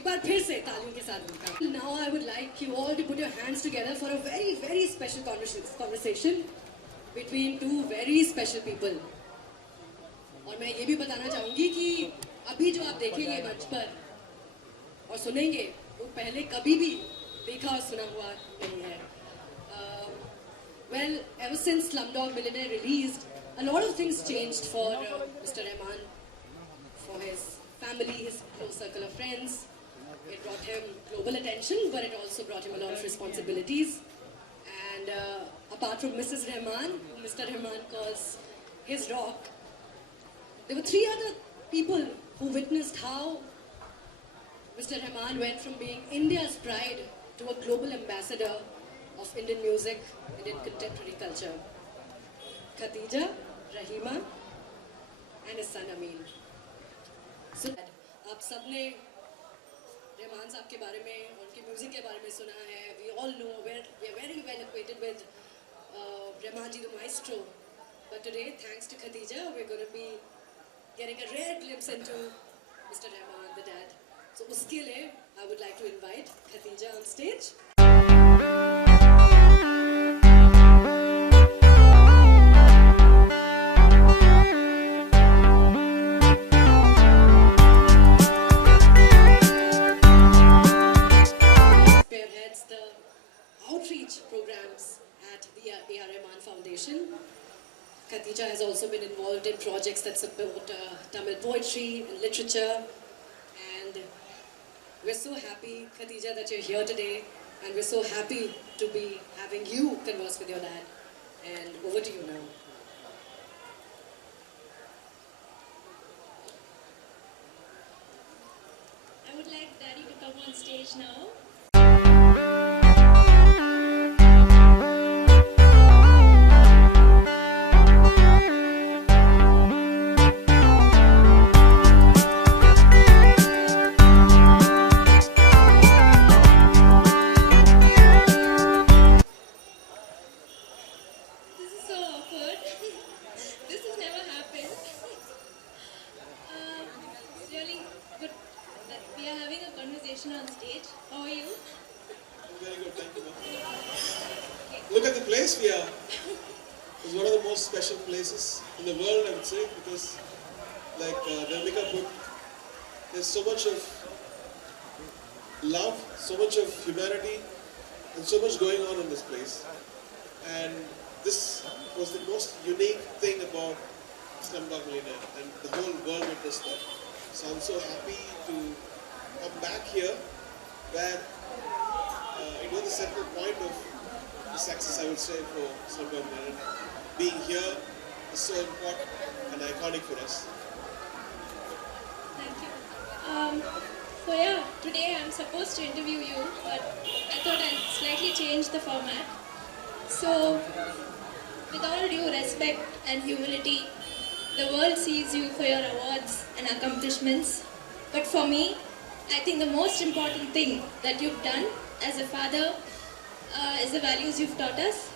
एक बार फिर से तालियों के साथ welcome. Now I would like you all to put your hands together for a very, very special conversation between two very special people. और मैं ये भी बताना चाहूँगी कि अभी जो आप देखेंगे मंच पर और सुनेंगे वो पहले कभी भी देखा और सुना हुआ नहीं है. Well, ever since Slumdog Millionaire released, a lot of things changed for Mr. Rahman, for his family, his close circle of friends. It brought him global attention, but it also brought him a lot of responsibilities. And apart from Mrs. Rahman, who Mr. Rahman calls his rock, there were three other people who witnessed how Mr. Rahman went from being India's pride to a global ambassador of Indian music, Indian contemporary culture. Khadija, Rahima, and his son Anil. So, आप सबने रहमान साहब के बारे में, उनके music के बारे में सुना है. We all know we are very well acquainted with Rahman ji the maestro. But today, thanks to Khadija, we're going to be getting a rare glimpse into Mr. Rahman, the dad. So, uske liye, I would like to invite Khadija on stage. Spearheads the outreach programs at the A.R. Rahman Foundation. Khadija has also been involved in projects that support Tamil poetry and literature. And we're so happy, Khadija, that you're here today. And we're so happy to be having you converse with your dad. And over to you now. I would like Daddy to come on stage now. On stage. How are you? Very good, thank you. Look at the place we are. It's one of the most special places in the world, I would say, because like Ramika put, there's so much of love, so much of humanity, and so much going on in this place. And this was the most unique thing about Slumdog Millionaire, and the whole world witnessed that. So I'm so happy to come back here, where it was the central point of the success, I would say, for Slumdog Millionaire. Being here is so important and iconic for us. Thank you. So yeah, today I'm supposed to interview you, but I thought I'd slightly change the format. So, with all due respect and humility, the world sees you for your awards and accomplishments, but for me, I think the most important thing that you've done as a father is the values you've taught us.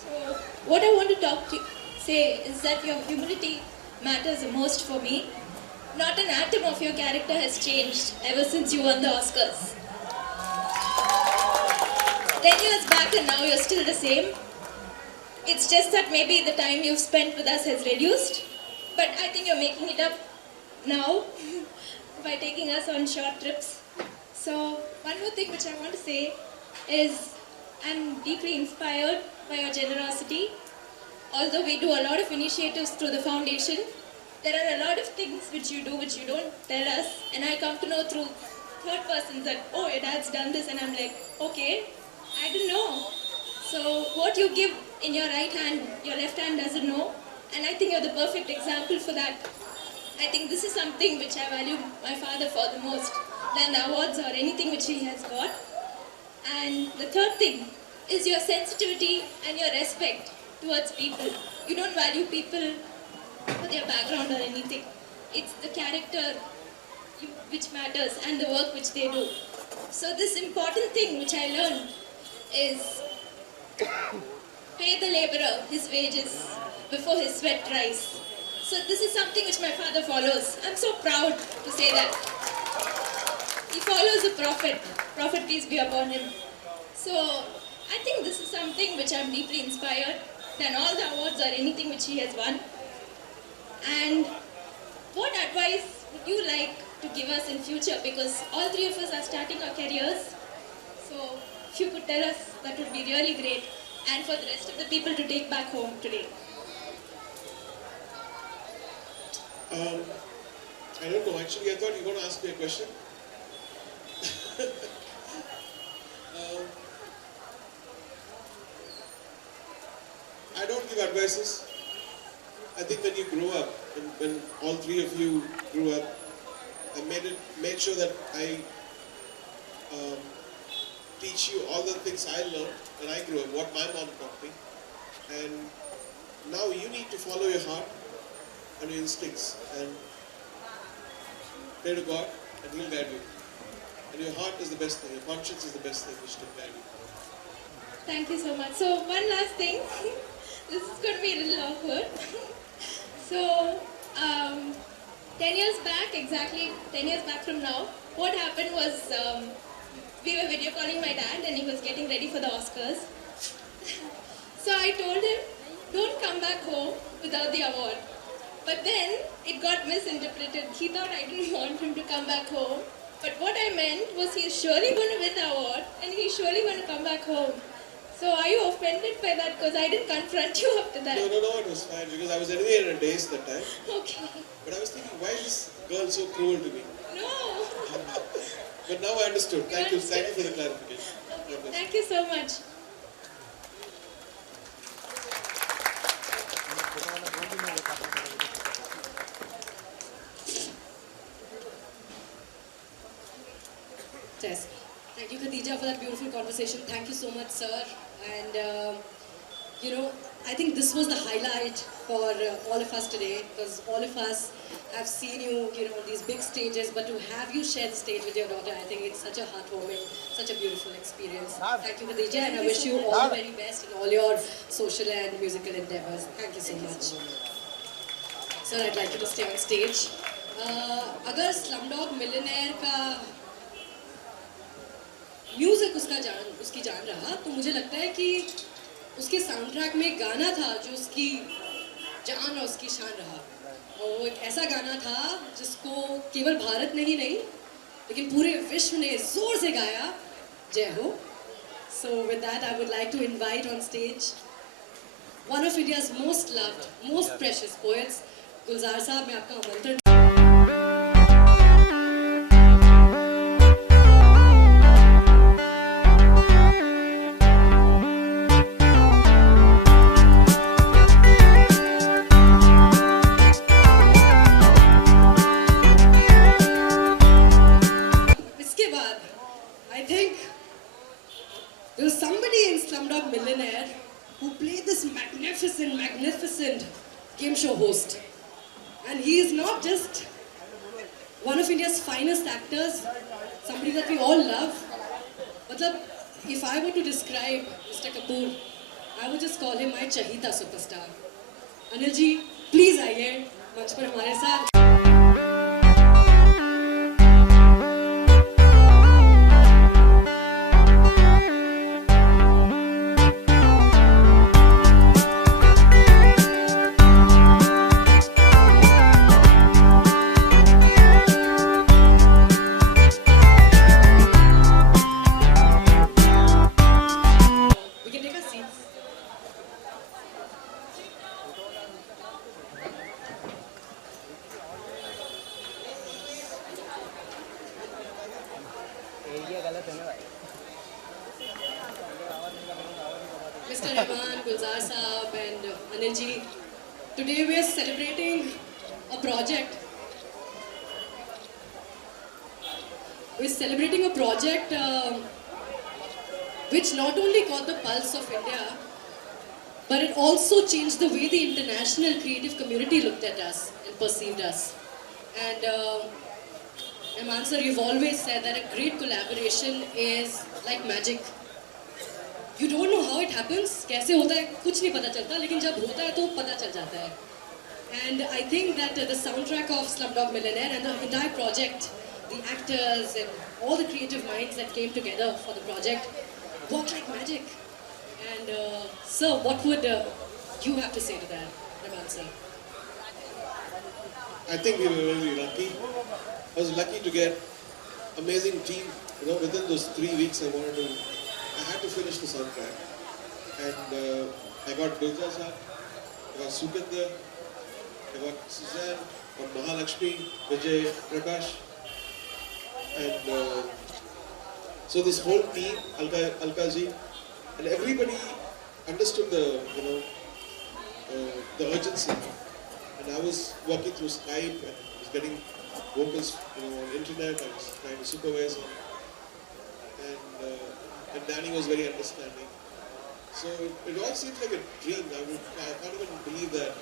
So what I want to say is that your humility matters the most for me. Not an atom of your character has changed ever since you won the Oscars. 10 years back and now you're still the same. It's just that maybe the time you've spent with us has reduced, but I think you're making it up now by taking us on short trips. So one more thing which I want to say is I'm deeply inspired by your generosity. Although we do a lot of initiatives through the foundation, there are a lot of things which you do which you don't tell us, and I come to know through third persons that, oh, your dad's done this, and I'm like, okay, I didn't know. So what you give in your right hand, your left hand doesn't know, and I think you're the perfect example for that. I think this is something which I value my father for the most than the awards or anything which he has got. And the third thing is your sensitivity and your respect towards people. You don't value people for their background or anything. It's the character which matters and the work which they do. So this important thing which I learned is pay the laborer his wages before his sweat dries. So this is something which my father follows. I'm so proud to say that. If follows a prophet. Prophet peace be upon him. So I think this is something which I'm deeply inspired than all the awards or anything which he has won. And what advice would you like to give us in future? Because all three of us are starting our careers. So if you could tell us, that would be really great. And for the rest of the people to take back home today. I don't know, actually I thought you were going to ask me a question. I don't give advices. I think when you grow up, when all three of you grew up, I made sure that I teach you all the things I learned when I grew up, what my mom taught me. And now you need to follow your heart and your instincts and pray to God and He'll guide you. And your heart is the best thing, your conscience is the best thing which can guide you. Thank you so much. So one last thing. This is going to be a little awkward. So 10 years back, exactly 10 years back from now, what happened was we were video calling my dad and he was getting ready for the Oscars. So I told him, don't come back home without the award. But then it got misinterpreted. He thought I didn't want him to come back home. But what I meant was he's surely going to win the award and he's surely going to come back home. So are you offended by that? Because I didn't confront you after that. No, it was fine because I was anyway in a daze that time. Okay. But I was thinking, why is this girl so cruel to me? No. But now I understood. Thank you for the clarification. Okay. Thank you so much. Yes. Thank you, Khadija, for that beautiful conversation. Thank you so much, sir. And, I think this was the highlight for all of us today because all of us have seen you, on these big stages, but to have you share the stage with your daughter, I think it's such a heartwarming, such a beautiful experience. Thank you, Khadija, and I wish you all the very best in all your social and musical endeavors. Thank you so much. Sir, I'd like you to stay on stage. अगर Slumdog Millionaire का music उसकी जान रहा तो मुझे लगता है कि उसके साउंड ट्रैक में गाना था जो उसकी जान और उसकी शान रहा और वो एक ऐसा गाना था जिसको केवल भारत में ही नहीं लेकिन पूरे विश्व ने जोर से गाया जय हो. So with that I would like to invite on stage one of India's most loved, most precious poets, Gulzar साहब. मैं आपका आमंत्रण There was somebody in Slumdog Millionaire who played this magnificent game show host. And he is not just one of India's finest actors, somebody that we all love. But if I were to describe Mr. Kapoor, I would just call him my Chahita superstar. Anil ji, please आइए मंच पर हमारे साथ. Mr. Rahman, Gulzar Saab and Anil ji, today we are celebrating a project. We're celebrating a project which not only caught the pulse of India, but it also changed the way the international creative community looked at us and perceived us. And Rahman sir, you've always said that a great collaboration is like magic. You don't know how it happens, कैसे होता है कुछ नहीं पता चलता, लेकिन जब होता है तो पता चल जाता है. And I think that the soundtrack of Slumdog Millionaire and the entire project, the actors and all the creative minds that came together for the project worked like magic. And sir, what would you have to say to that, Rahman sir? I think we were very lucky. I was lucky to get amazing team. You know, within those 3 weeks, I had to finish the soundtrack, and I got Gulzar sir, I got Sukinder, I got Suzanne, I got Mahalakshmi, Vijay, Prakash, and so this whole team, Alka ji, and everybody understood the urgency. And I was working through Skype and was getting vocals, on internet. I was trying to supervise them, and Danny was very understanding. So it all seems like a dream. I can't even believe that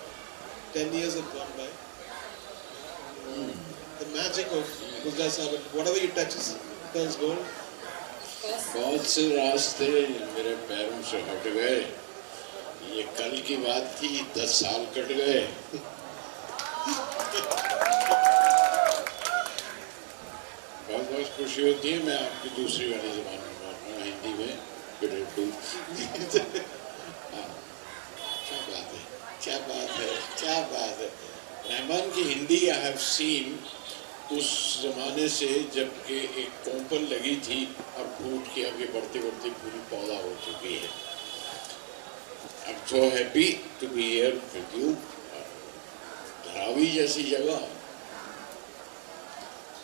10 years have gone by. The magic of Gulzar Sahib, whatever he touches turns gold. बहुत से रास्ते मेरे पैरों से हट गए, ये कल की बात थी, 10 साल कट गए। बहुत बहुत खुशी होती है। मैं आपकी दूसरी वाली ज़बान में बात करना, हिंदी में क्या बात है। रहमान की हिंदी आई हैव सीन उस ज़माने से जबकि एक कोंपल लगी थी और फूट के आगे बढ़ते बढ़ते पूरी पौधा हो चुकी है। I'm so happy to be here with you. Dharavi जैसी जगह,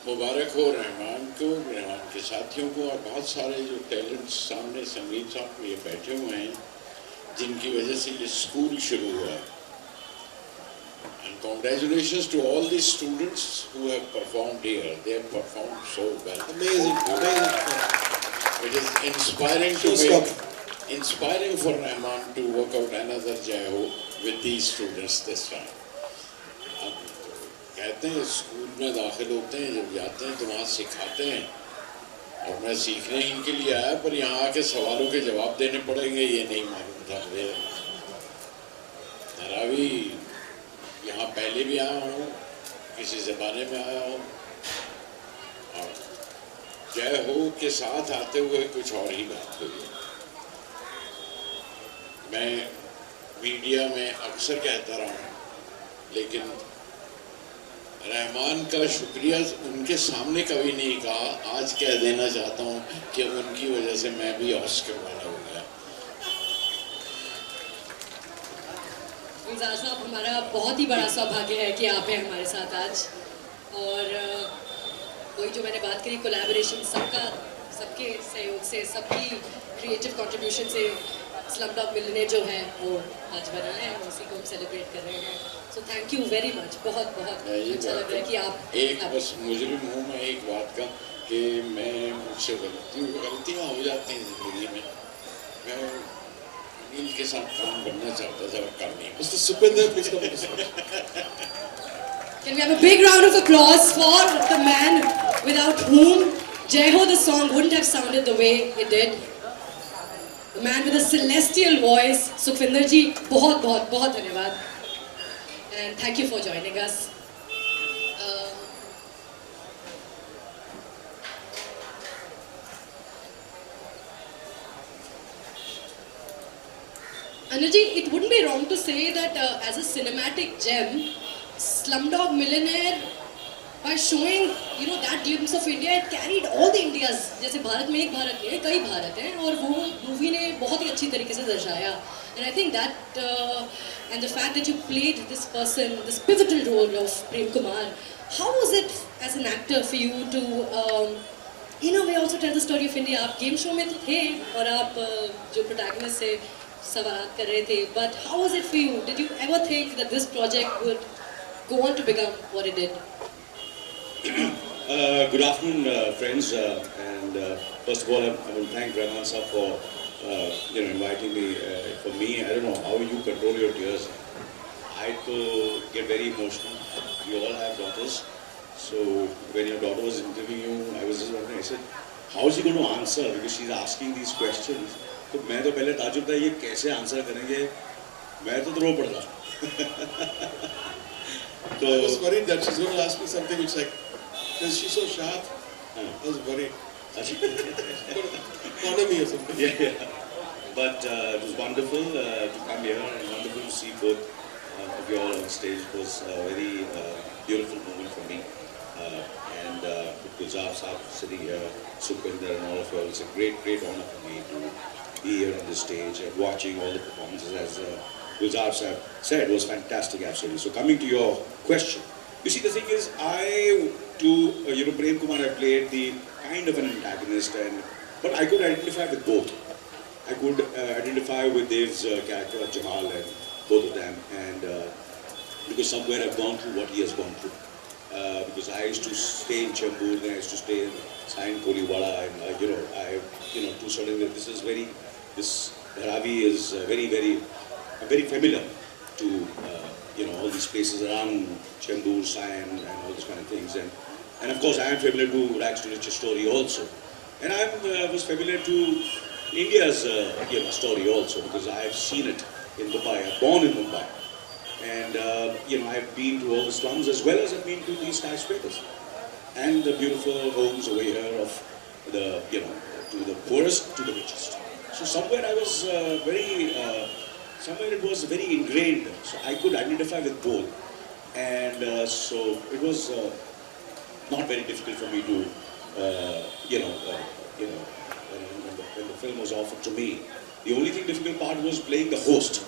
मुबारक हो रहमान को, रहमान के साथियों को और बहुत सारे जो टैलेंट्स सामने संगीत साहब ये बैठे हुए हैं जिनकी वजह से ये स्कूल शुरू हुआ है। And congratulations to all these students who have performed here. They have performed so well. Amazing. It is inspiring for Rahman to work out another Jai Ho with these students this time. कहते हैं school में दाखिल होते हैं, जब जाते हैं तो वहाँ सिखाते हैं, और मैं सीखने ही के लिए आया, पर यहाँ आके सवालों के जवाब देने पड़ेंगे ये नहीं मालूम था मुझे। धरावी यहाँ पहले भी आया हूँ, किसी ज़माने में आया हूँ, और जय हो के साथ आते हुए कुछ और ही बात हुई। मैं मीडिया में अक्सर कहता रहा हूँ, लेकिन रहमान का शुक्रिया उनके सामने कभी नहीं कहा। आज कह देना चाहता हूँ कि उनकी वजह से मैं भी ऑस्कर वाला हो गया। गुलजार साहब, हमारा बहुत ही बड़ा सौभाग्य है कि आप हैं हमारे साथ आज, और वही जो मैंने बात करी कोलैबोरेशन, सबके सहयोग से, सबकी क्रिएटिव कंट्रीब्यूशन से स्लमडॉग मिलियनेयर जो है वो आज बना है, उसी को हम सेलिब्रेट कर रहे हैं। So thank you very much. बहुत अच्छा लग रहा है कि आप एक बस मुजरिम हूँ मैं एक बात का कि मैं मुझसे गलतियाँ हो जाती हैं ज़िंदगी में। मैं अनिल के साथ काम करना चाहता था और कर नहीं। Mr. Supinder, please come to the stage. Can we have a big round of applause for the man without whom Jai Ho the song wouldn't have sounded the way it did? The man with a celestial voice, Sukhvinder ji, बहुत धन्यवाद, and thank you for joining us. Anil ji, it wouldn't be wrong to say that as a cinematic gem, Slumdog Millionaire, by showing that glimpse of India, it carried all the Indias. जैसे भारत में एक भारत नहीं है, कई भारत हैं, और वो movie ने बहुत ही अच्छी तरीके से दर्शाया. And I think that and the fact that you played this person, this pivotal role of Prem Kumar, how was it as an actor for you to in a way also tell the story of India? आप game show में थे और आप जो protagonist से सवाल कर रहे थे, but how was it for you? Did you ever think that this project would go on to become what it did? Good afternoon, friends, and first of all, I will thank Rahman sir for inviting me. For me, I don't know how you control your tears. I get very emotional. You all have daughters, so when your daughter was interviewing you, I was just wondering. I said, how is he going to answer, because she's asking these questions. तो मैं तो पहले ताजुब था ये कैसे answer करेंगे, मैं तो रो पड़ता. I was worried that she's going to ask me something which, like, because she's so sharp, I was worried. Yeah, Corner me or something. yeah. But it was wonderful to come here and wonderful to see both of you all on stage. It was a very beautiful moment for me. And with Gulzar Saab sitting here, Sukhwinder and all of you all, it's a great, great honor for me to be here on this stage and watching all the performances. As Gulzar Saab said, was fantastic, absolutely. So coming to your question, you see, the thing is, Prem Kumar, I played the kind of an antagonist, but I could identify with both. I could identify with Dev's character, Jamal, and both of them, and because somewhere I've gone through what he has gone through. Because I used to stay in Chembur, then I used to stay in Sain Koliwala, and to certain this Dharavi is very familiar to all these places around Chembur, Sain, and all these kind of things, and of course I am familiar to Rags to Riches story also, and I was familiar to India's story also, because I have seen it in Mumbai. I'm born in Mumbai. And, I've been to all the slums as well as I've been to these skyscrapers. And the beautiful homes over here of the, to the poorest to the richest. So somewhere I was somewhere it was very ingrained. So I could identify with both. And so it was not very difficult for me to, when the film was offered to me. The only difficult part was playing the host.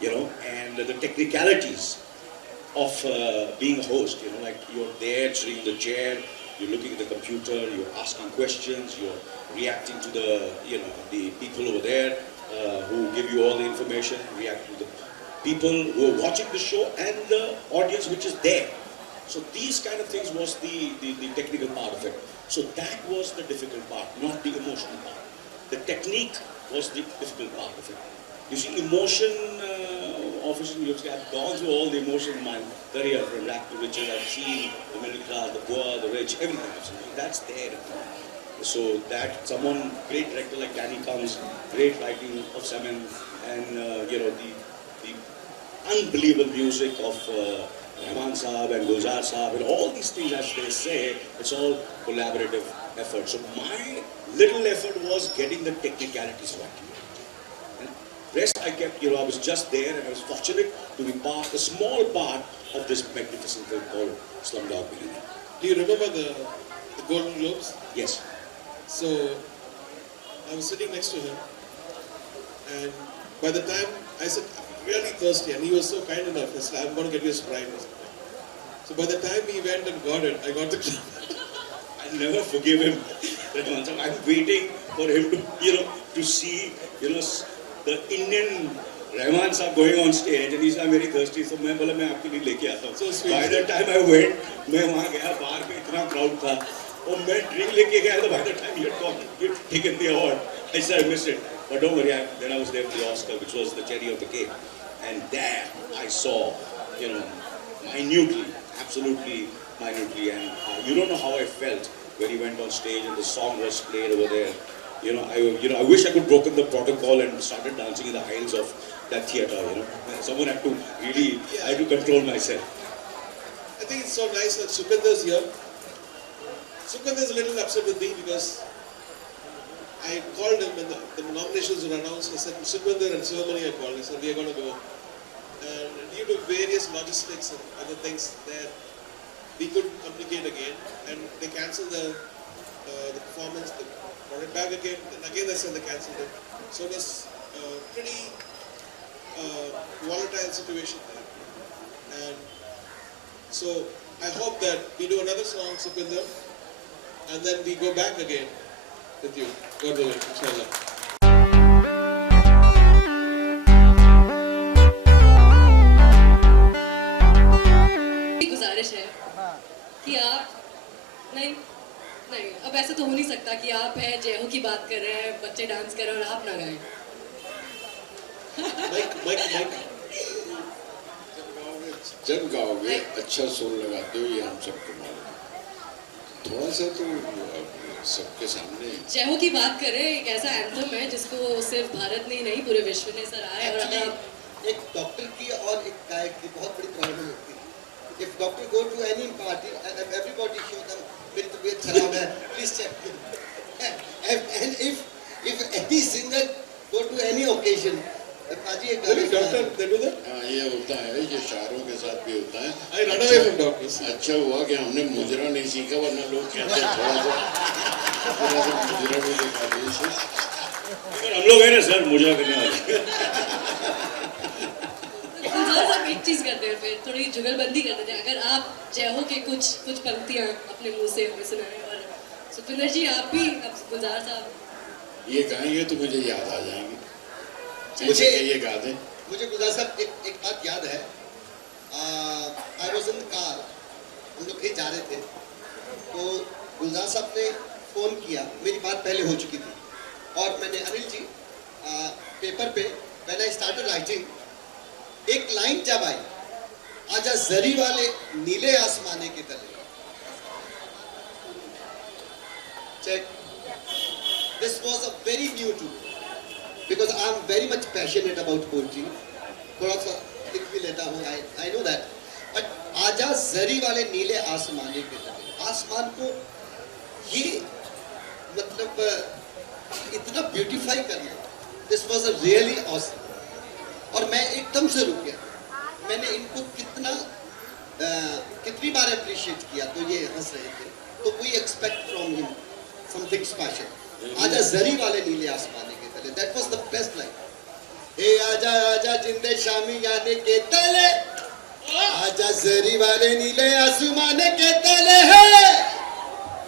And the technicalities of being a host, like you're there sitting in the chair, you're looking at the computer, you're asking questions, you're reacting to the people over there who give you all the information, reacting to the people who are watching the show and the audience which is there. So these kind of things was the technical part of it. So that was the difficult part, not the emotional part. The technique was the difficult part of it. You see, emotion, obviously, I've gone through all the emotion in my career, from rags to riches. I've seen the middle class, the poor, the rich, everything. That's there. So that someone, great director like Danny comes, great writing of Saman, and the unbelievable music of Rahman Saab and Gulzar Saab, and all these things, as they say, it's all collaborative effort. So my little effort was getting the technicalities right. Rest I kept, I was just there, and I was fortunate to be a small part of this magnificent film called Slumdog Millionaire. Do you remember the Golden Globes? Yes. So I was sitting next to him, and by the time I said, I'm really thirsty, and he was so kind enough, he said, I'm going to get you a Sprite or something. So by the time he went and got it, I got the club. I'll never forgive him. I'm waiting for him to, to see, the Indian Rahman Saab going on stage, and he said, I'm very thirsty, so I said, I'm going to take you. By the time I went, I went there, bar mein itna crowd tha, and I drink leke gaya, by the time he had taken the award, I said, I missed it. But don't worry, then I was there for the Oscar, which was the cherry of the cake. And there I saw, minutely, absolutely minutely, and you don't know how I felt when he went on stage and the song was played over there. I wish I could have broken the protocol and started dancing in the aisles of that theater, Someone had to really, I had to control myself. I think it's so nice that Sukhwinder's here. Sukhwinder's a little upset with me because I called him when the nominations were announced. I said, Sukhwinder and Sivamani, I called. I said, we are going to go. And due to various logistics and other things there, we couldn't communicate again. And they cancelled the performance. They brought it back again. And again they said they cancelled it. So it was a pretty volatile situation there. And so I hope that we do another song, Sukhwinder, and then we go back again with you. God willing, inshallah. गुजारिश है कि आप नहीं अब ऐसा तो हो नहीं सकता कि आप है जय हो की बात कर रहे हैं, बच्चे डांस कर रहे हैं और आप ना गाएं। माइक जब गाओगे अच्छा सुर लगाते हो, ये हम सबको मालूम है। थोड़ा सा तो सबके सामने जय हो की बात कर रहे हैं, एक ऐसा एंथम है जिसको सिर्फ भारत में ही नहीं पूरे विश्व ने सराहा है। और अगर आप एक डॉक्टर की और एक गायक की बहुत बड़ी प्रॉब्लम होती है, if doctor go to any party, everybody show them मेरी तबीयत खराब है, please check. And if any singer go to any occasion, पाजी एक Doctor, they do that? हाँ ये होता है, ये शायरों के साथ भी होता है. I run away from doctors. अच्छा हुआ कि हमने मुजरा नहीं सीखा, वरना लोग कहते हैं थोड़ा सा मुजरा भी दिखा दीजिए. हम लोग हैं ना सर मुजरा करने वाले. गुलजार साहब एक चीज करते हैं, फिर थोड़ी जुगलबंदी करते थे. अगर आप जय हो के कुछ पंक्तियां अपने मुंह से हमें सुनाएं, और सुपिंदर जी आप भी अब गुलजार साहब ये गाएंगे तो मुझे याद आ जाएंगे. मुझे ये गा दें. मुझे गुलजार साहब एक बात याद है. आई वॉज इन कार, हम लोग कहीं जा रहे थे, तो गुलजार साहब ने फ़ोन किया. मेरी बात पहले हो चुकी थी और मैंने अनिल जी पेपर पे व्हेन आई स्टार्टेड राइटिंग, एक लाइन जब आई, आजा जरी वाले नीले आसमाने के तले. Check, this was a very new to because I am very much passionate about poetry. थोड़ा सा लिख भी लेता हूँ, I know that. But आजा जरी वाले नीले आसमाने के तले, आसमान को ये मतलब इतना ब्यूटीफाई करना, this was a really awesome. और मैं एकदम से रुक गया. मैंने इनको कितनी बार अप्रिशिएट किया, तो ये हंस रहे थे. तो we expect from him something special. आजा जरी वाले नीले आसमाने के तले, that was the best line. हे आजा आजा जिंदे शामी याने के तले, आजा जरी वाले नीले आसमाने के तले है.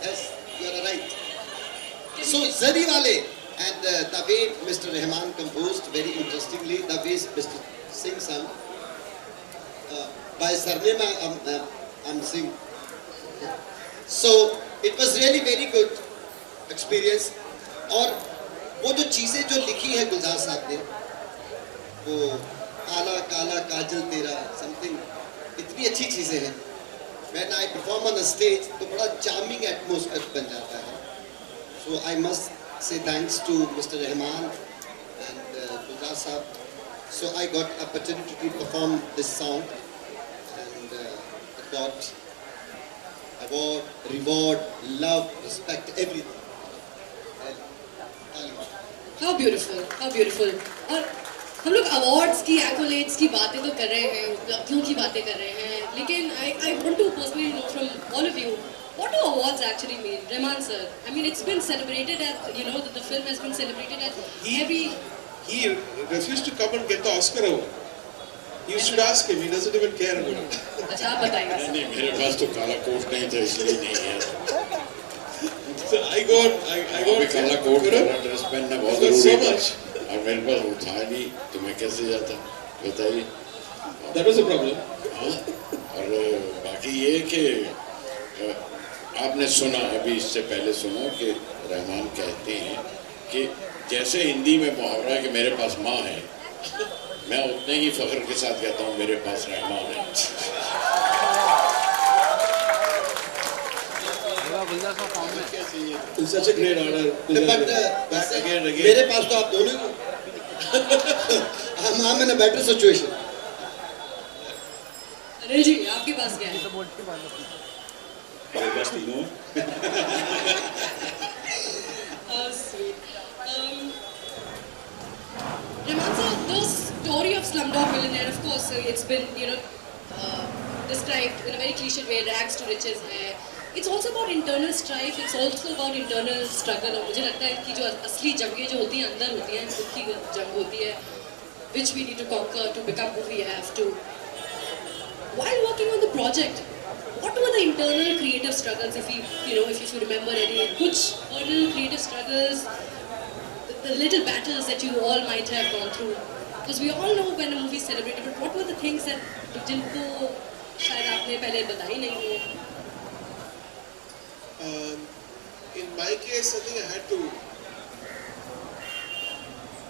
Yes, you are right. So zari wale, and the way Mr. Rahman composed very interestingly, the way Mr. Singh sang, by surname I'm Singh. So it was really very good experience. और वो जो चीज़ें जो लिखी है गुलजार साहब ने, वो काला काला काजल तेरा समथिंग, इतनी अच्छी चीज़ें हैं. When I perform on the stage, तो बड़ा charming atmosphere बन जाता है. So I must say thanks to Mr. Rahman and Gulzar Saab. So I got opportunity to perform this song, and I got award, reward, love, respect, everything. How beautiful, how beautiful. और हम लोग awards की, एक्कोलेट्स की बातें तो कर रहे हैं, उपलब्धियों की बातें कर रहे हैं, लेकिन I want to personally know from all of you, what do awards actually mean? Rahman sir, I mean it's been celebrated at, the film has been celebrated at every... He refused to come and get the Oscar award. You should ask him, he doesn't even care about it. अच्छा आप बताइए. नहीं, मेरे पास तो काला coat नहीं था, इसलिए नहीं है. So I go काला कोट वाला ड्रेस पहनना बहुत जरूरी था और मेरे पास उठा नहीं, तो मैं कैसे जाता बताइए. That was a problem. हाँ, और बाकी ये कि आपने सुना, अभी इससे पहले सुना कि रहमान कहते हैं कि जैसे हिंदी में मुहावरा है कि मेरे पास माँ है, मैं उतने ही फख्र के साथ कहता हूँ मेरे पास रहमान है. It's such a great honor. But again and again. मेरे पास तो आप दोनों ही. I'm in a better situation. Anil ji आपके पास क्या है? मेरे पास तीनों. How sweet. Rahman sir, the story of Slumdog Millionaire, of course, it's been described in a very cliched way, rags to riches है. It's also about internal strife. It's also about internal struggle. और मुझे लगता है कि जो असली जंगें जो होती हैं अंदर होती हैं, खुद की जंग होती है, which we need to conquer to become who we have to. While working on the project, what were the internal creative struggles? If you remember any, which internal creative struggles, the little battles that you all might have gone through? Because we all know when a movie is celebrated, but what were the things that जिनको शायद आपने पहले बताई नहीं हो? In my case, I think I had to.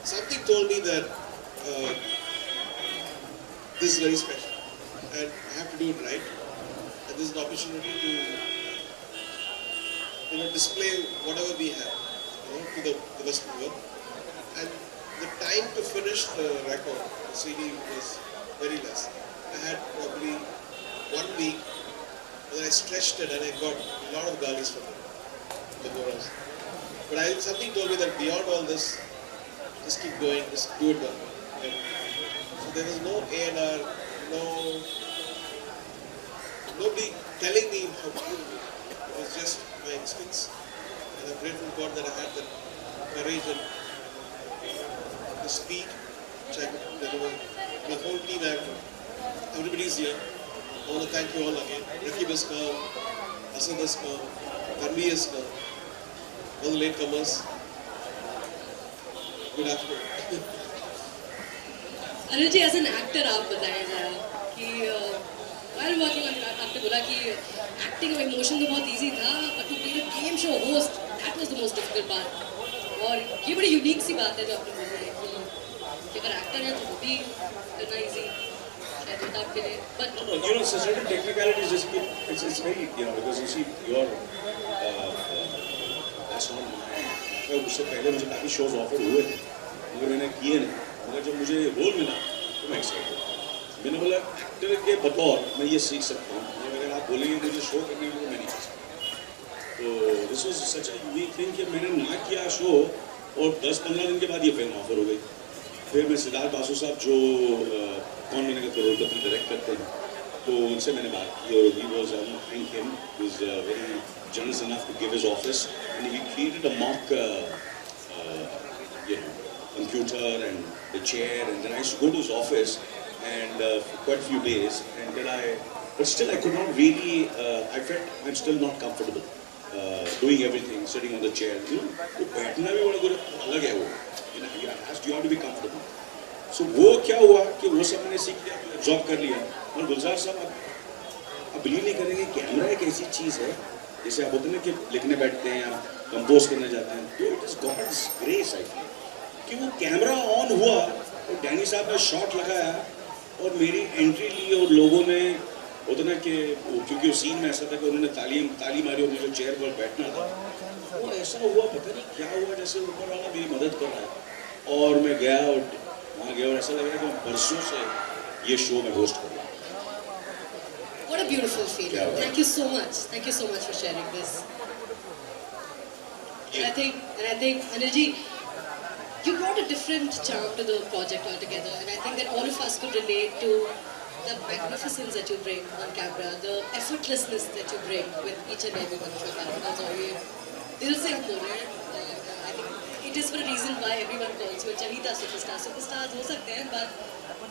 Something told me that this is very special, and I have to do it right. And this is an opportunity to, display whatever we have, to the Western world. And the time to finish the record, the CD, was very less. I had probably 1 week, and then I stretched it and I got a lot of galis from the Goras. But something told me that beyond all this, just keep going, just do it well. Okay? So there was no A&R, nobody telling me how to do it. It was just my instincts. And I'm grateful to God that I had the courage and the speed which I could deliver. My whole team, everybody's here. I want to thank you all again. Rakib has come, Asad has come, Tanvi has come, all the latecomers. Good afternoon. Anil ji, as an actor आप बताएं जरा कि while working on आपने बोला कि acting और emotion तो बहुत इजी था, but to be a game show host, that was the most difficult part. और ये बड़ी यूनिक सी बात है जो आपने बोली है कि अगर एक्टर है तो वो भी करना इजी शायद होता आपके लिए. But No, you know, certain technicalities just keep, it's very, you know, because you see, your, that's not my, उससे पहले मुझे काफ़ी शोज ऑफर हुए थे, मगर मैंने किए नहीं. मगर जब मुझे रोल मिला तो मैं एक्साइटेड. मैंने बोला एक्टर के बतौर मैं ये सीख सकता हूँ, अगर आप बोलेंगे मुझे शो करने के लिए मैं नहीं कर सकता. तो this was such a unique thing कि मैंने ना किया शो और 10-15 दिन के बाद ये फिल्म ऑफर हो गई. फिर मैं सिद्धार्थ बासु साहब जो कौन बनेगा करोड़पति डायरेक्ट करते हैं, तो उनसे मैंने बात की और he was thank him, he was very generous enough to give his office and we created a mock computer and the chair, and then I used to go to his office and for quite a few days, and then but still I could not really, I felt I'm still not comfortable doing everything, sitting on the chair, you know, तो बैठना भी बड़ा अलग है वो, you know, you have to be comfortable. So वो क्या हुआ कि वो सब मैंने सीख लिया, जॉब कर लिया. और गुलजार साहब आप बिलीव नहीं करेंगे, कैमरा एक ऐसी चीज़ है जैसे आप बोलते हैं ना कि लिखने बैठते हैं या कंपोज करने जाते हैं, तो it is God's grace I feel कि वो कैमरा ऑन हुआ और डैनी साहब ने शॉट लगाया और मेरी एंट्री ली और लोगों ने होता ना कि क्योंकि उस सीन में ऐसा था कि उन्होंने ताली मारी और मुझे चेयर पर बैठना था, वो ऐसा हुआ पता नहीं क्या हुआ, जैसे ऊपर वाला मेरी मदद कर रहा है. और मैं गया और वहाँ गया और ऐसा लग रहा है कि मैं बरसों से ये शो में होस्ट कर रहा हूँ. what a beautiful feeling. Thank you so much. Thank you so much for sharing this. And I think Anil ji, you brought a different charm to the project altogether, and I think that all of us could relate to the magnificence that you bring on camera, the effortlessness that you bring with each and every one of your characters. और ये दिल से हम बोल रहे हैं. I think it is for a reason why everyone calls you a Chalita superstar. Superstars हो सकते हैं, but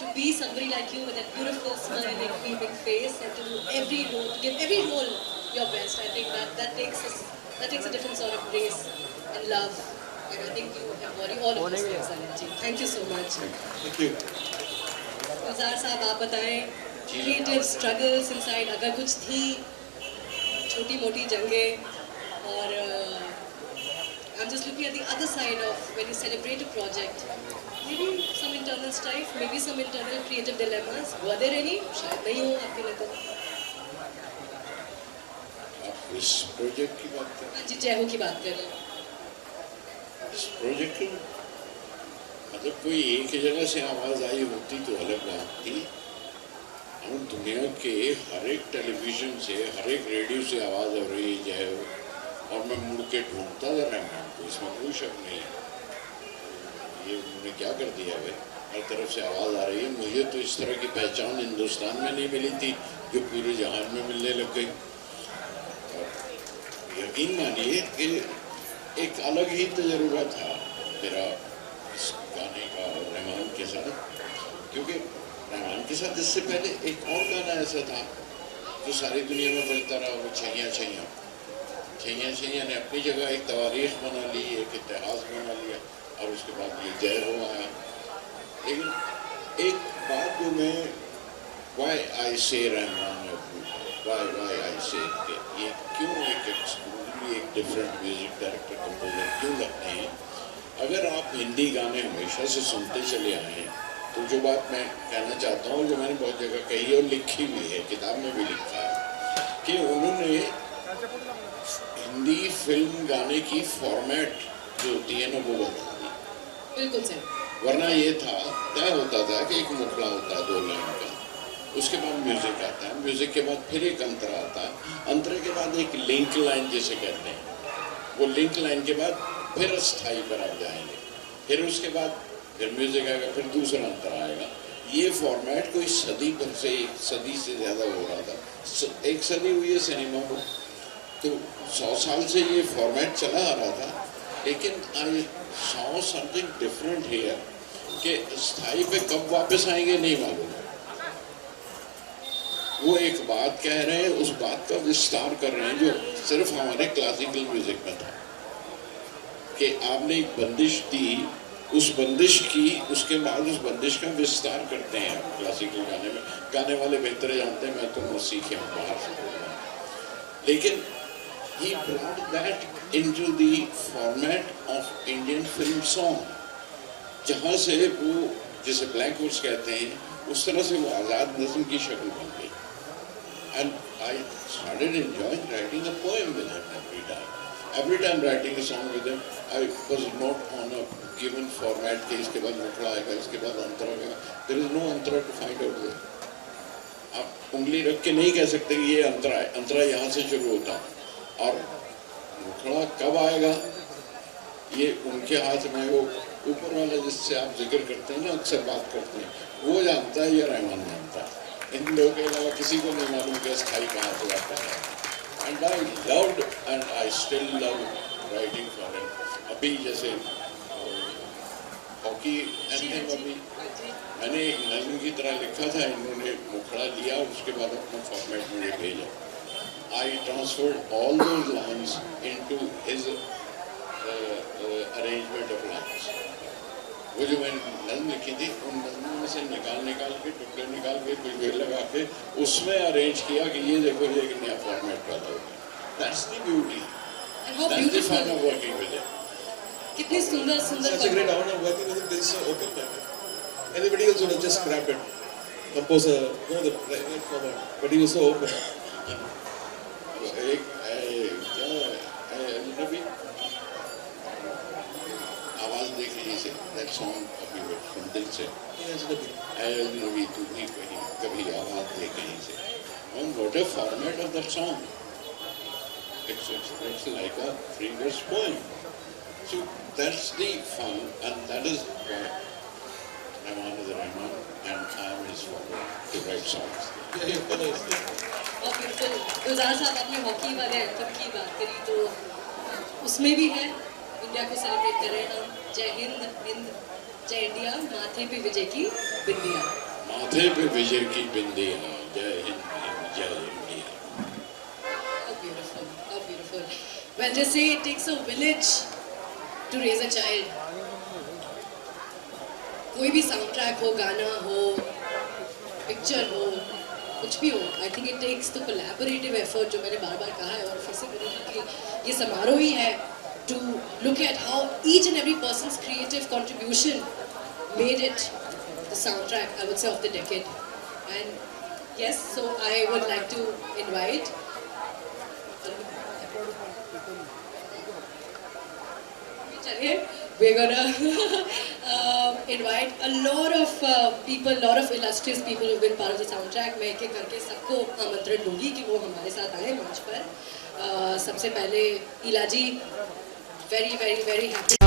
to be somebody like you with that beautiful, smiling, beaming face, and to do every role, to give every role your best, I think that takes a different sort of grace and love, and I think you embody all of those things, Anil ji. Thank you so much. Thank you. गुलजार साहब, आप बताएं creative struggles inside, अगर कुछ थी, छोटी मोटी जंगें, और I'm just looking at the other side of when you celebrate a project. Maybe some internal strife, maybe some internal creative dilemmas. Were there any? शायद नहीं हो आपके लिए तो. आप इस प्रोजेक्ट की बात करें? हाँ जी, जय हो की बात कर रहे हैं. इस प्रोजेक्ट की मतलब कोई एक जगह से आवाज़ आई होती तो अलग बात थी. हम दुनिया के हर एक टेलीविज़न से, हर एक रेडियो से आवाज़ आ रही है, और मैं मुड़ के ढूंढता था रहमान को, इसमें कोई शक नहीं. ये उन्होंने क्या कर दिया है, हर तरफ से आवाज़ आ रही है. मुझे तो इस तरह की पहचान हिंदुस्तान में नहीं मिली थी जो पूरे जहान में मिलने लग गई. यकीन मानिए कि एक अलग ही तजुर्बा था मेरा इस गाने का रहमान के साथ, क्योंकि रहमान के साथ इससे पहले एक और गाना ऐसा था जो सारी दुनिया में बजता रहा, वो छैया छैया. छैया छैया ने अपनी जगह एक तवारीख बना ली, एक इतिहास बना लिया, और उसके बाद ये जय हो आया. लेकिन एक बात जो मैं वाई आई से रहमान, वाई आई से ये क्यों एक डिफरेंट म्यूजिक डायरेक्टर कंपोजर क्यों लगते हैं. अगर आप हिंदी गाने हमेशा से सुनते चले आए हैं, तो जो बात मैं कहना चाहता हूँ, जो मैंने बहुत जगह कही और लिखी भी है, किताब में भी लिखा है, कि उन्होंने हिंदी फिल्म गाने की फॉर्मेट जो होती है ना वो बदल दी. बिल्कुल सही. वरना ये था, तय होता था कि एक मुखड़ा होता है 2 लाइन का, उसके बाद म्यूजिक आता है, म्यूजिक के बाद फिर एक अंतरा आता है, अंतरे के बाद एक लिंक लाइन जिसे कहते हैं, वो लिंक लाइन के बाद फिर स्थाई पर आ जाएंगे, फिर उसके बाद फिर म्यूजिक आएगा, फिर दूसरा अंतरा आएगा। ये फॉर्मेट कोई सदी भर से, एक सदी से ज़्यादा हो रहा था, एक सदी हुई है सिनेमा को, तो 100 साल से ये फॉर्मेट चला आ रहा था। लेकिन I saw something different here कि स्थाई पे कब वापस आएंगे नहीं मालूम। वो एक बात कह रहे हैं, उस बात का विस्तार कर रहे हैं जो सिर्फ हमारे क्लासिकल म्यूजिक में था कि आपने एक बंदिश दी, उस बंदिश की, उसके बाद उस बंदिश का विस्तार करते हैं आप क्लासिकल गाने में। गाने वाले बेहतर जानते हैं, मैं तो सीखे हूँ बाहर से। लेकिन he brought that into the format of Indian film song, जहाँ से वो जिसे ब्लैक वर्ड्स कहते हैं, उस तरह से वो आज़ाद नज़्म की शक्ल बन गई। And I started enjoying writing a poem with him every time. Every time writing a song with him, I was not on a given format कि इसके बाद मुखड़ा आएगा, इसके बाद अंतरा आएगा। There is no Antara to find out there. आप उंगली रख के नहीं कह सकते कि ये अंतरा है, अंतरा यहाँ से शुरू होता है और मुखड़ा कब आएगा ये उनके हाथ में, वो ऊपर वाला जिससे आप जिक्र करते हैं ना, अक्सर बात करते हैं, वो जानता है या रहमान जानता है। इन लोगों के अलावा किसी को नहीं मालूम कि स्थाई कहाँ से आता है। And I loved and I still love writing for him. अभी जैसे हॉकी एंथम अभी मैंने एक नज़्म की तरह लिखा था, इन्होंने मुखड़ा लिया, उसके बाद अपना फॉर्मेट मुझे भेजा। I transferred all those lines into his arrangement of lines. वो जो मैंने नज़्म लिखी थी, उन नज़्मों में से निकाल के टुकड़े निकाल के कुछ भी लगा के उसमें अरेंज किया कि ये देखो ये एक नया फॉर्मेट पैदा हो गया। That's the beauty. That's the fun of working with him. कितनी सुंदर सुंदर। Such a great honor working with him. This is so open minded. Anybody else would have just grabbed it, compose a, the right format, but he was so open. एक क्या आवाज देख लीजिए, that song अभी from दिल से, नबी तू भी कहीं कभी आवाज दे कहीं से। And what a format of that song! It's like a 3-verse poem. So that's the fun, and that is why Rahman is Rahman, and I am his follower to write songs. और बिल्कुल गुलजार साहब आपने hockey वाले anthem की बात करी, तो उसमें भी है, इंडिया को सेलिब्रेट कर रहे हैं हम, जय हिंद हिंद जय इंडिया, माथे पे विजय की बिंदिया। माथे पे विजय की बिंदिया, जय हिंद जय India. How beautiful, how beautiful. Well, they say it takes a village to raise a child. कोई भी साउंड ट्रैक हो, गाना हो, पिक्चर हो, कुछ भी हो, I think it takes the collaborative effort, जो मैंने बार बार कहा है और फिर से बोलूँगी कि ये समारोह ही है to look at how each and every person's creative contribution made it the sound track, I would say, of the decade. And yes, so I would like to invite we're gonna invite a lot of people, lot of illustrious people who've been part of the soundtrack. मैं एक एक करके सबको आमंत्रण दूंगी कि वो हमारे साथ आए मंच पर। सबसे पहले इला जी, very very very happy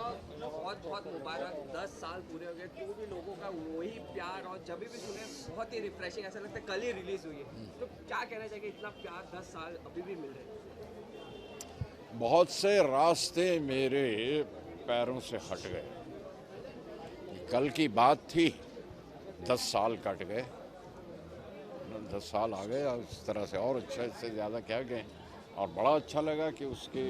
Slumdog बहुत बहुत मुबारक, 10 साल पूरे हो गए, तो भी लोगों का वही प्यार, और जब भी सुने बहुत ही रिफ्रेशिंग, ऐसा लगता है कल ही रिलीज हुई है। तो क्या कहना चाहिए, इतना प्यार 10 साल अभी भी मिल रहे हैं? बहुत से रास्ते मेरे पैरों से हट गए। कल की बात थी, 10 साल कट गए, 10 साल आ गए, और इस तरह से और अच्छा, इससे ज़्यादा क्या गए। और बड़ा अच्छा लगा कि उसके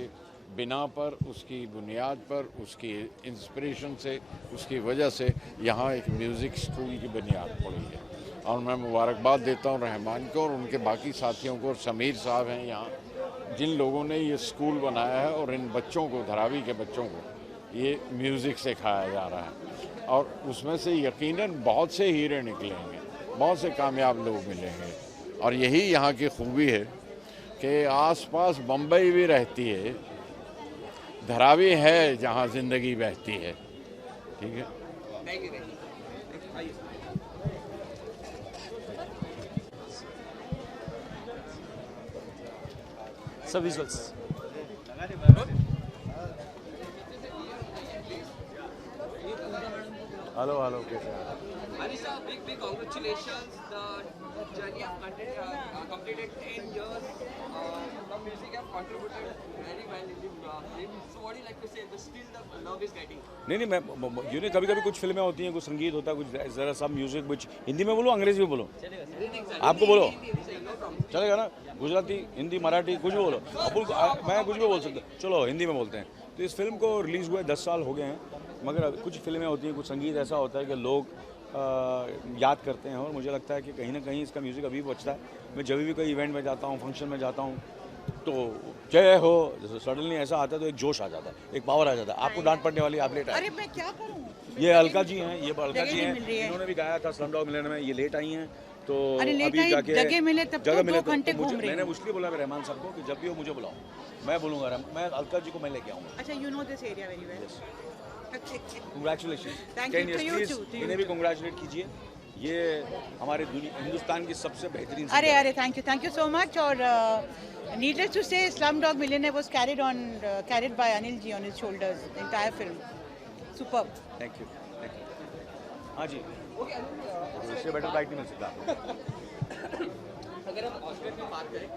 बिना पर, उसकी बुनियाद पर, उसकी इंस्पिरेशन से, उसकी वजह से यहाँ एक म्यूज़िक स्कूल की बुनियाद पड़ी है। और मैं मुबारकबाद देता हूँ रहमान को और उनके बाकी साथियों को, और समीर साहब हैं यहाँ, जिन लोगों ने ये स्कूल बनाया है और इन बच्चों को, धारावी के बच्चों को ये म्यूज़िक सिखाया जा रहा है। और उसमें से यकीनन बहुत से हीरे निकलेंगे, बहुत से कामयाब लोग मिलेंगे। और यही यहाँ की खूबी है कि आसपास बम्बई भी रहती है, धारावी है जहाँ ज़िंदगी बहती है। ठीक है, थैंक यू। सब विजुअल्स। हेलो हेलो, कैसे हैं? Anisha, big congratulations. The journey of completed 10 years. The music have contributed very well in the film. So what do you like to say? Still the love is getting. नहीं, मैं यूँ कभी कभी कुछ फिल्में होती हैं, कुछ संगीत होता है, कुछ ज़रा सब म्यूजिक, कुछ हिंदी में बोलो, अंग्रेजी में बोलो, आपको बोलो चलेगा ना? गुजराती, हिंदी, मराठी, कुछ भी बोलो। मैं कुछ भी बोल सकता हूँ, चलो हिंदी में बोलते हैं। तो इस फिल्म को रिलीज़ हुए 10 साल हो गए हैं, मगर कुछ फिल्में होती हैं, कुछ संगीत ऐसा होता है कि लोग याद करते हैं, और मुझे लगता है कि कहीं ना कहीं इसका म्यूज़िक अभी भी बचता है। मैं जब भी कोई इवेंट में जाता हूँ, फंक्शन में जाता हूँ, तो जय हो सडनली ऐसा आता है, तो एक जोश आ जाता है, एक पावर आ जाता है। आपको डांट पड़ने वाली, आप लेट आए। अरे मैं क्या करूं? ये अलका जी हैं, ये अलका जी हैं, इन्होंने भी गाया था स्लमडॉग मिलियनेयर में, ये लेट आई हैं। तो अभी जाके जगह मिले तब तो 2 घंटे घूम रही। मैंने इसलिए बोला रहमान साहब को कि जब भी हो मुझे बुलाओ, मैं बोलूँगा, मैं अलका जी को मैं लेके आऊँगा। अच्छा, you know this area very well. Congratulation, Thank you to you too. इन्हें भी कंग्रेचुलेट कीजिए। ये हमारे हिंदुस्तान की सबसे बेहतरीन। अरे थैंक यू सो मच। और needless to say, Slumdog Millionaire was carried by Anil ji on his shoulders, the entire film. Superb. Thank you. हाँ जी, इससे बेटर बाइट नहीं मिल सकता। अगर हम ऑस्कर की बात करें,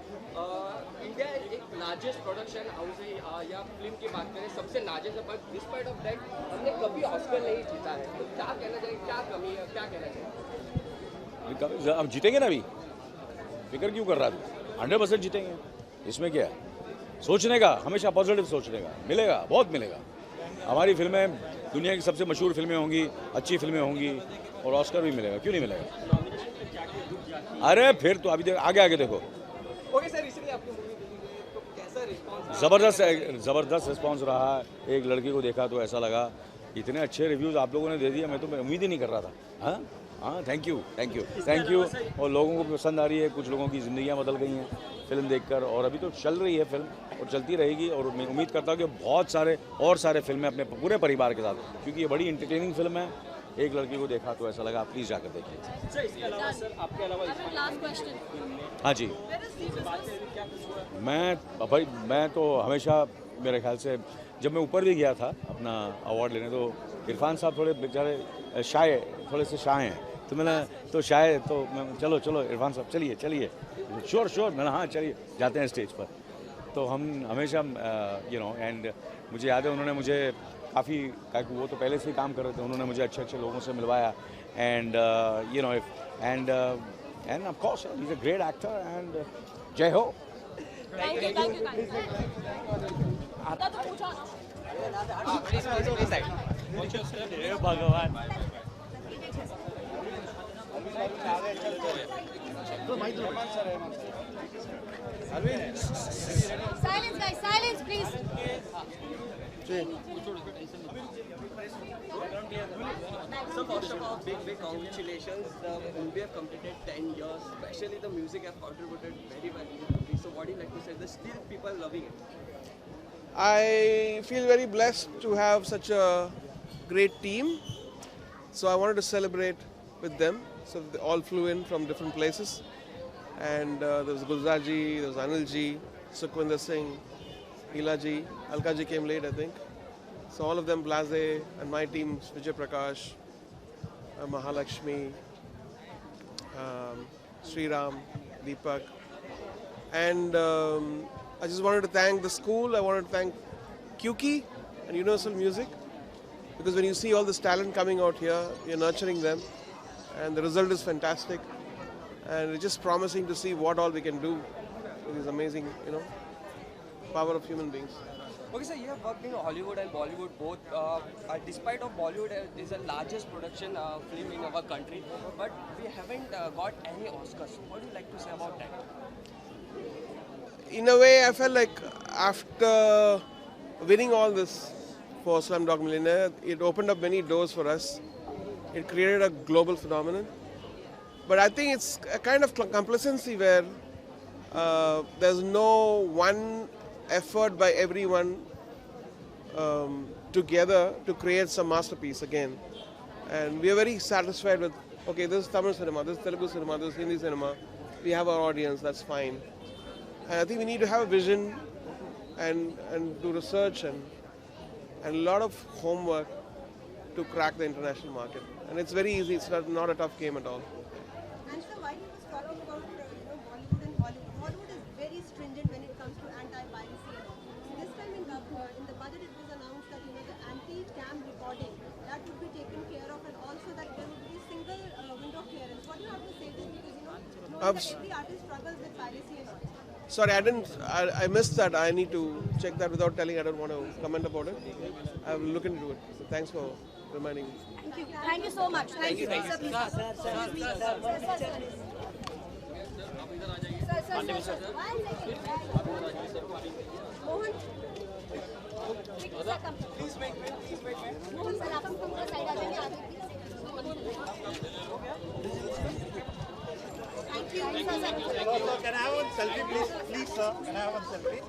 इंडिया एक लार्जेस्ट प्रोडक्शन हाउस है, या फिल्म की बात करें सबसे लार्जेस्ट है, बट डिस्पाइट ऑफ दैट हमने कभी ऑस्कर नहीं जीता है। तो क्या कहना चाहिए, क्या कमी है, क्या कहना चाहिए? अब जीतेंगे ना, अभी फिक्र क्यों कर रहा था? 100% जीतेंगे, इसमें क्या है? सोचने का, हमेशा पॉजिटिव सोचने का, मिलेगा, बहुत मिलेगा। हमारी फिल्में दुनिया की सबसे मशहूर फिल्में होंगी, अच्छी फिल्में होंगी, और ऑस्कर भी मिलेगा, क्यों नहीं मिलेगा? अरे फिर तो अभी आगे देखो। ओके सर, इसलिए आपकी मूवी देखी तो कैसा रिस्पांस? ज़बरदस्त रिस्पांस रहा। एक लड़की को देखा तो ऐसा लगा, इतने अच्छे रिव्यूज़ आप लोगों ने दे दिया, मैं तो उम्मीद ही नहीं कर रहा था। हाँ, थैंक यू। और लोगों को पसंद आ रही है, कुछ लोगों की ज़िंदगियाँ बदल गई हैं फिल्म देखकर, और अभी तो चल रही है फिल्म और चलती रहेगी। और मैं उम्मीद करता हूँ कि बहुत सारे फिल्में अपने पूरे परिवार के साथ, क्योंकि ये बड़ी इंटरटेनिंग फिल्म है। एक लड़की को देखा तो ऐसा लगा, प्लीज़ जाकर देखिए। सर, इसके अलावा सर, आपके अलावा लास्ट क्वेश्चन। हाँ जी, मैं तो हमेशा, मेरे ख्याल से जब मैं ऊपर भी गया था अपना अवार्ड लेने, तो इरफान साहब थोड़े बेचारे थोड़े से शाय हैं, तो मैंने तो मैं चलो इरफान साहब चलिए श्योर मैंने हाँ चलिए, जाते हैं स्टेज पर। तो हम हमेशा एंड मुझे याद है उन्होंने मुझे काफ़ी, वो तो पहले से ही काम कर रहे थे, उन्होंने मुझे अच्छे लोगों से मिलवाया। And and of course he is a great actor, and जय हो। Thank you. भगवान, Silence guys, silence please. So first of all, big congratulations. The movie have completed 10 years. Especially the music have contributed very well in the movie. So what do you like to say? There's still people loving it. I feel very blessed to have such a great team. So I wanted to celebrate with them. So they all flew in from different places. And there was Gulzar ji, there was Anil ji, Sukhwinder Singh, Hila ji, Alka ji came late I think. So all of them, Blase, and my team, Vijay Prakash, Mahalakshmi, Sriram, Deepak. And I just wanted to thank the school. I wanted to thank QK and Universal Music, because when you see all this talent coming out here, you're nurturing them, and the result is fantastic. And it's just promising to see what all we can do with this amazing, power of human beings. Okay, sir, you have worked in Hollywood and Bollywood both. Despite of Bollywood is the largest production film in our country, but we haven't got any Oscars. What do you like to say about that? In a way, I felt like after winning all this for Slumdog Millionaire, it opened up many doors for us. It created a global phenomenon. But I think it's a kind of complacency where there's no one effort by everyone together to create some masterpiece again. And we are very satisfied with, okay, this is Tamil cinema, this is Telugu cinema, this is Hindi cinema. We have our audience, that's fine. And I think we need to have a vision and do research and a lot of homework to crack the international market. And it's very easy, it's not a tough game at all. And so while he was talking about Bollywood and Hollywood, Hollywood is very stringent when it comes to anti-piracy. This time in the budget it was announced that the anti-cam recording that would be taken care of, and also that there would be single window clearance. What do you have to say to this? Because every artist struggles with piracy and all. Sorry, I missed that. I need to check that without telling. I don't want to comment about it. I will look into it. So thanks for reminding me. Thank you. Thank you so much. Thank you. Sir, please. Sir. Mohan. Please wait. Mohan sir, आप हमको side आ जाइए आगे. Thank you. Can I have one selfie, please? Please, sir. Can I have one selfie?